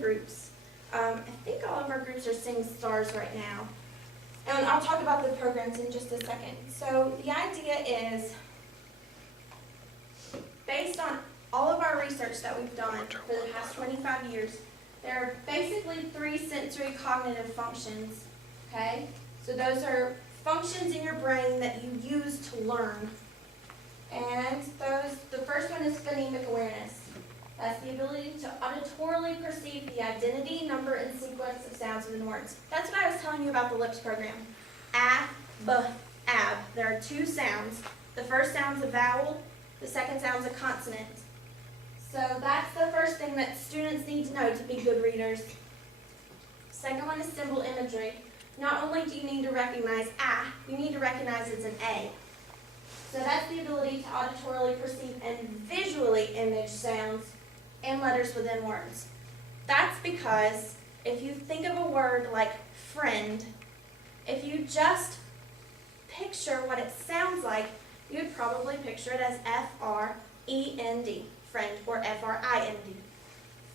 groups. I think all of our groups are Sing Stars right now. And I'll talk about the programs in just a second. So the idea is, based on all of our research that we've done for the past 25 years, there are basically 3 sensory cognitive functions, okay? So those are functions in your brain that you use to learn. And the first one is phonemic awareness. That's the ability to auditorily perceive the identity, number, and sequence of sounds within words. That's what I was telling you about the LIPS program. A, B, ab. There are 2 sounds. The first sound's a vowel, the second sound's a consonant. So that's the first thing that students need to know to be good readers. Second one is symbol imagery. Not only do you need to recognize A, you need to recognize it's an A. So that's the ability to auditorily perceive and visually image sounds and letters within words. That's because if you think of a word like friend, if you just picture what it sounds like, you'd probably picture it as F-R-E-N-D, friend, or F-R-I-N-D.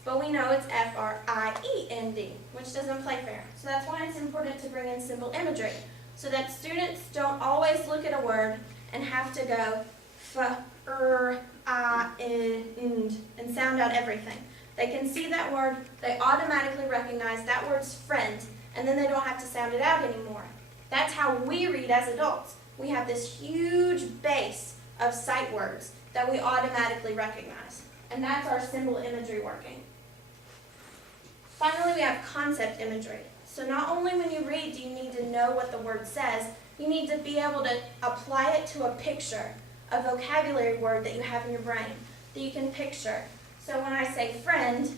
But we know it's F-R-I-E-N-D, which doesn't play fair. So that's why it's important to bring in symbol imagery, so that students don't always look at a word and have to go f-r-i-n-d and sound out everything. They can see that word, they automatically recognize that word's friend, and then they don't have to sound it out anymore. That's how we read as adults. We have this huge base of sight words that we automatically recognize, and that's our symbol imagery working. Finally, we have concept imagery. So not only when you read do you need to know what the word says, you need to be able to apply it to a picture, a vocabulary word that you have in your brain that you can picture. So when I say friend,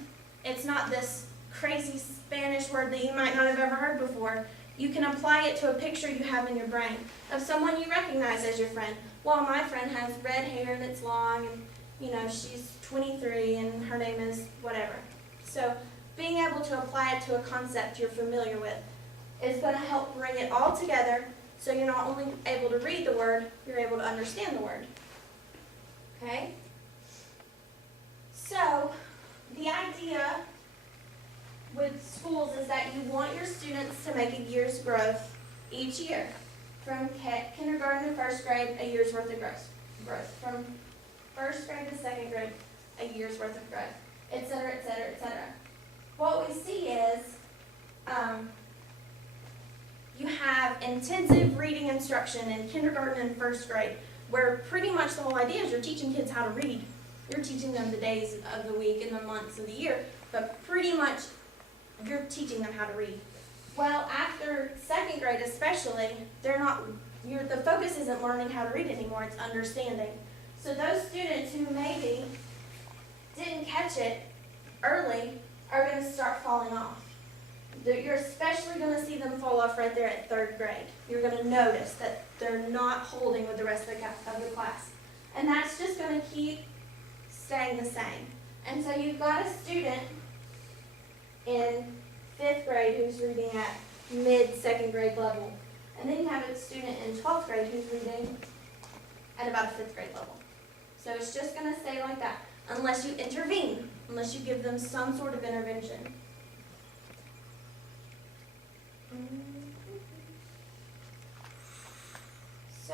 it's not this crazy Spanish word that you might not have ever heard before. You can apply it to a picture you have in your brain of someone you recognize as your friend. Well, my friend has red hair that's long, and she's 23 and her name is whatever. So being able to apply it to a concept you're familiar with is going to help bring it all together, so you're not only able to read the word, you're able to understand the word. Okay? So the idea with schools is that you want your students to make a year's growth each year. From kindergarten to first grade, a year's worth of growth. From first grade to second grade, a year's worth of growth, et cetera, et cetera, et cetera. What we see is you have intensive reading instruction in kindergarten and first grade, where pretty much the whole idea is you're teaching kids how to read. You're teaching them the days of the week and the months of the year, but pretty much you're teaching them how to read. Well, after second grade especially, the focus isn't learning how to read anymore, it's understanding. So those students who maybe didn't catch it early are going to start falling off. You're especially going to see them fall off right there at third grade. You're going to notice that they're not holding with the rest of the class. And that's just going to keep staying the same. And so you've got a student in 5th grade who's reading at mid-second grade level. And then you have a student in 12th grade who's reading at about a 5th grade level. So it's just going to stay like that unless you intervene, unless you give them some sort of intervention. So,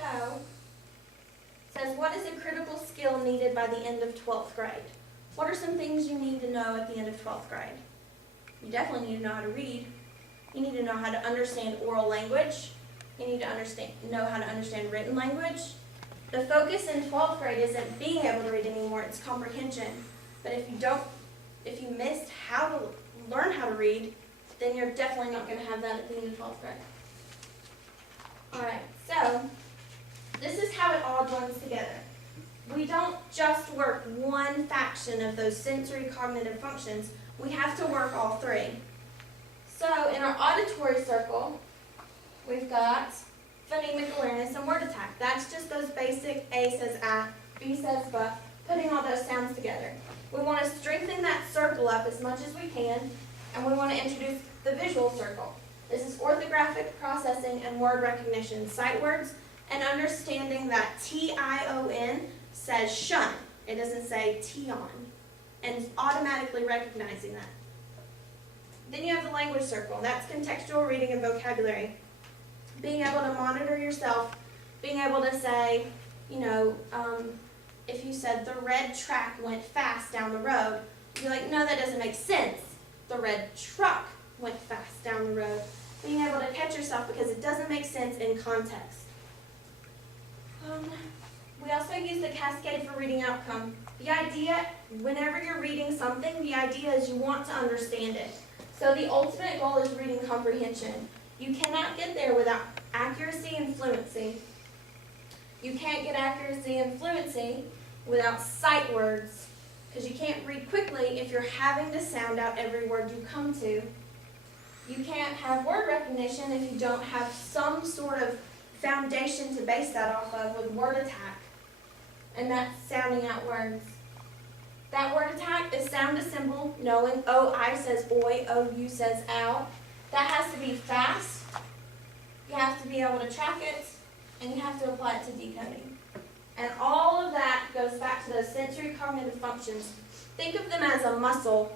it says, what is a critical skill needed by the end of 12th grade? What are some things you need to know at the end of 12th grade? You definitely need to know how to read. You need to know how to understand oral language. You need to know how to understand written language. The focus in 12th grade isn't being able to read anymore, it's comprehension. But if you missed how to learn how to read, then you're definitely not going to have that at the end of 12th grade. Alright, so this is how it all joins together. We don't just work one faction of those sensory cognitive functions, we have to work all 3. So in our auditory circle, we've got phonemic awareness and word attack. That's just those basic A says A, B says B, putting all those sounds together. We want to strengthen that circle up as much as we can, and we want to introduce the visual circle. This is orthographic processing and word recognition, sight words, and understanding that T-I-O-N says shun. It doesn't say T-on, and automatically recognizing that. Then you have the language circle, and that's contextual reading and vocabulary. Being able to monitor yourself, being able to say, you know, if you said the red track went fast down the road, you're like, no, that doesn't make sense. The red truck went fast down the road. Being able to catch yourself because it doesn't make sense in context. We also use the cascade for reading outcome. The idea, whenever you're reading something, the idea is you want to understand it. So the ultimate goal is reading comprehension. You cannot get there without accuracy and fluency. You can't get accuracy and fluency without sight words, because you can't read quickly if you're having to sound out every word you come to. You can't have word recognition if you don't have some sort of foundation to base that off of with word attack, and that's sounding out words. That word attack is sound to symbol, knowing O-I says oi, O-U says ow. That has to be fast, you have to be able to track it, and you have to apply it to decoding. And all of that goes back to those sensory cognitive functions. Think of them as a muscle.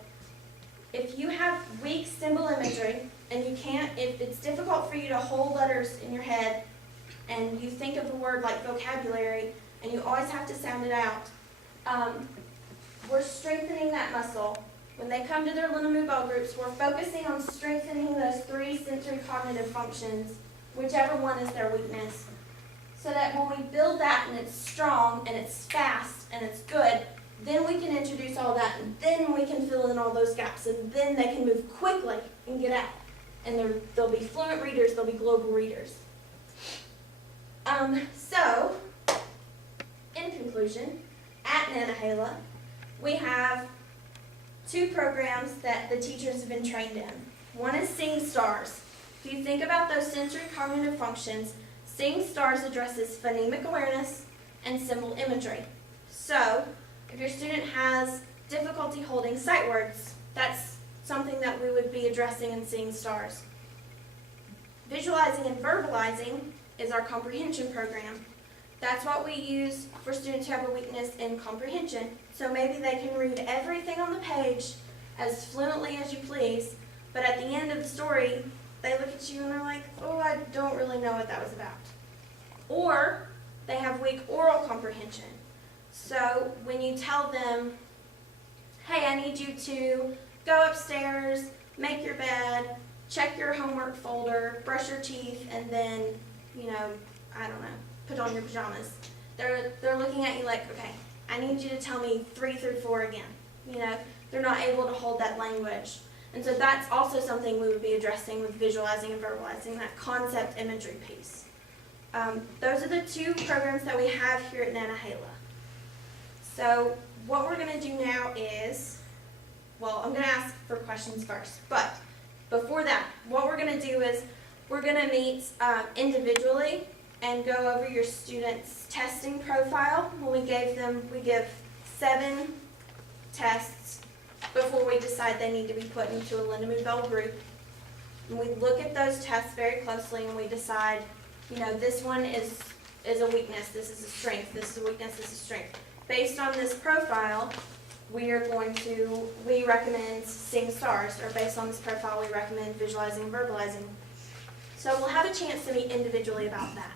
If you have weak symbol imagery, and you can't, if it's difficult for you to hold letters in your head, and you think of the word like vocabulary, and you always have to sound it out, we're strengthening that muscle. When they come to their Linamou Bell groups, we're focusing on strengthening those 3 sensory cognitive functions, whichever one is their weakness, so that when we build that and it's strong and it's fast and it's good, then we can introduce all that, and then we can fill in all those gaps, and then they can move quickly and get out. And they'll be fluent readers, they'll be global readers. So, in conclusion, at Nantahala, we have 2 programs that the teachers have been trained in. One is Sing Stars. If you think about those sensory cognitive functions, Sing Stars addresses phonemic awareness and symbol imagery. So, if your student has difficulty holding sight words, that's something that we would be addressing in Sing Stars. Visualizing and verbalizing is our comprehension program. That's what we use for students who have a weakness in comprehension. So maybe they can read everything on the page as fluently as you please, but at the end of the story, they look at you and they're like, oh, I don't really know what that was about. Or they have weak oral comprehension. So when you tell them, hey, I need you to go upstairs, make your bed, check your homework folder, brush your teeth, and then, I don't know, put on your pajamas. They're looking at you like, okay, I need you to tell me 3 through 4 again. They're not able to hold that language. And so that's also something we would be addressing with visualizing and verbalizing, that concept imagery piece. Those are the 2 programs that we have here at Nantahala. So what we're going to do now is, well, I'm going to ask for questions first. But before that, what we're going to do is we're going to meet individually and go over your students' testing profile. When we give 7 tests before we decide they need to be put into a Linamou Bell group. And we look at those tests very closely and we decide, this one is a weakness, this is a strength, this is a weakness, this is a strength. Based on this profile, we recommend Sing Stars, or based on this profile, we recommend visualizing and verbalizing. So we'll have a chance to meet individually about that.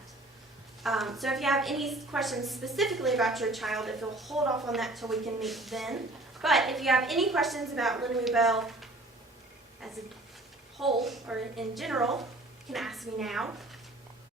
So if you have any questions specifically about your child, if you'll hold off on that till we can meet then. But if you have any questions about Linamou Bell as a whole, or in general, you can ask me now.